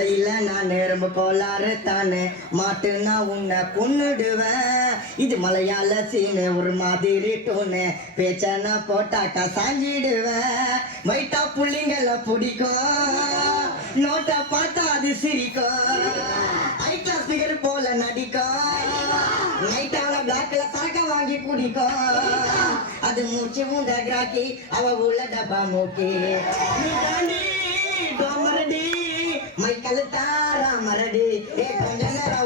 கதையில நான் நேரம் கோளாறு தானே மாட்டுனா உன்னை கொன்னுடுவேன். இது மலையாள சீனு ஒரு மாதிரி டோனு பேச்சனா போட்டாக்கா சாஞ்சிடுவேன். வைட்டா புள்ளிங்கள பிடிக்கும் நோட்டை பார்த்தா அது சிரிக்கும். ஹை கிளாஸ் ஃபிகர் போல நடிக்கும். நைட்டான பிளாக்ல சாக்க வாங்கி குடிக்கும். அது மூச்சு மூண்ட கிராக்கி அவ உள்ள டப்பா மூக்கி மரடி மைக்கல் தாரா மரடி கொஞ்ச நேரம்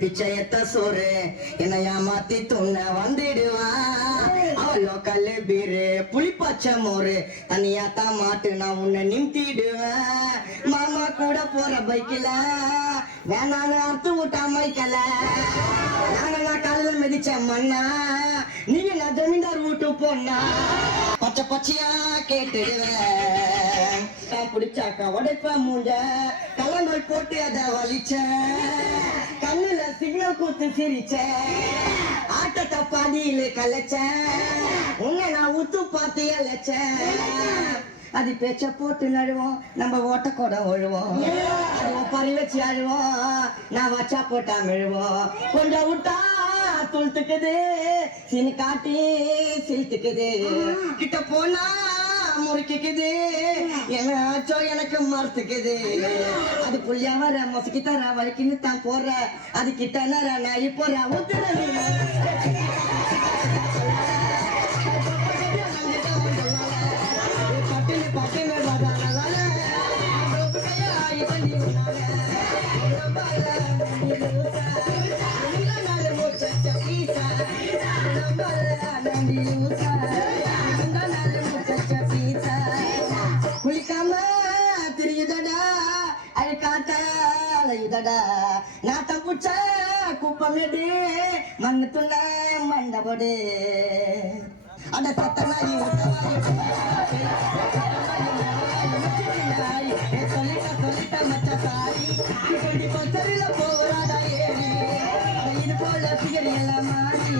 பிச்சையத்த சோறு என்ன ஏமாத்தி துண்ண வந்துடுவான். அவளோ கல்லு பீரு புளிப்பச்சை மோரு தனியாத்தான் மாட்டு நான் உன்னை நிமித்திடுவேன். மாமா கூட போற பைக்கில வேணான்னு அறுத்து விட்டா மைக்கல. நான் காலையில மிதிச்ச மண்ணா நீங்க நான் ஜமீன்தார் வீட்டு போனா பச்சை பச்சையா கேட்டுடுவேன். பிடிச்சாக்கா உடைப்ப மூஞ்ச கலங்கள் போட்டு அதை வலிச்ச கண்ணுல சிக்னல் கூத்து சிரிச்ச ஆட்டத்தை பாதியில கலைச்ச உன்னை நான் ஊத்து பார்த்து அழைச்ச. அது பேச்ச போட்டு நழுவோம் நம்ம ஓட்ட கூட ஒழுவோம். அது பறி வச்சு அழுவோம் நான் வச்சா போட்டா மெழுவோம். கொஞ்சம் விட்டா துளுத்துக்குது சீனி காட்டி சிரித்துக்குது. கிட்ட போனா முறுக்கிக்குது என்னாச்சோ எனக்கு மறுத்துக்குது. அது புள்ளியா வர மொசக்கி தர வலிக்குன்னு தான் போற. அது கிட்ட நேர நாய் போற ஊத்துற பட்டுன்னு பட்டுன்னு குளிக்காம திரியுதடா அழுக்காட்டா நாட்டம் புச்ச குப்பமேடு மண்ணு துண்ண மண்டபோடு அட சத்தனாயி சொல்லிட்ட மச்ச சாரி சரியில போறாடா ஏறி இது போல பிகரி எல்லாம் மாறி